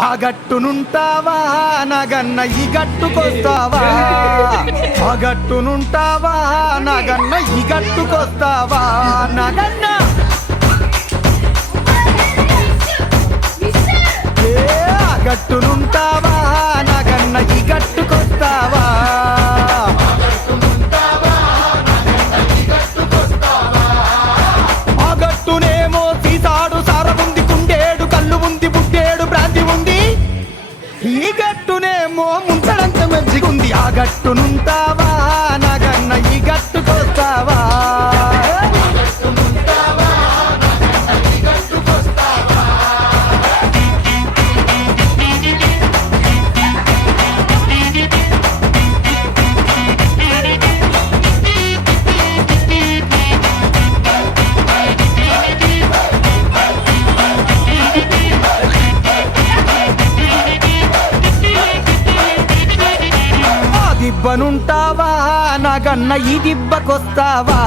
ఆ గట్టునుంటావా నాగన్న ఈ గట్టుకొస్తావా ఆ గట్టునుంటావా నాగన్న ఈ గట్టుకొస్తావా నాగన్న ఆ గట్టునుంటావా నాగన్న ఈ గట్టుకొస్తావా ఆ గట్టునేమో సీసాడు సారముంది కుండేడు కళ్ళు ఉంది బుడ్డేడు భ్రాంతి ఉంది ఈ గట్టునేమో ముంచడంత మంచిగుంది ఆ గట్టునుంటావా నాగన్న ఈ గట్టుకొస్తావా దిబ్బనుంటావా నాగన్న ఈ దిబ్బకొస్తావా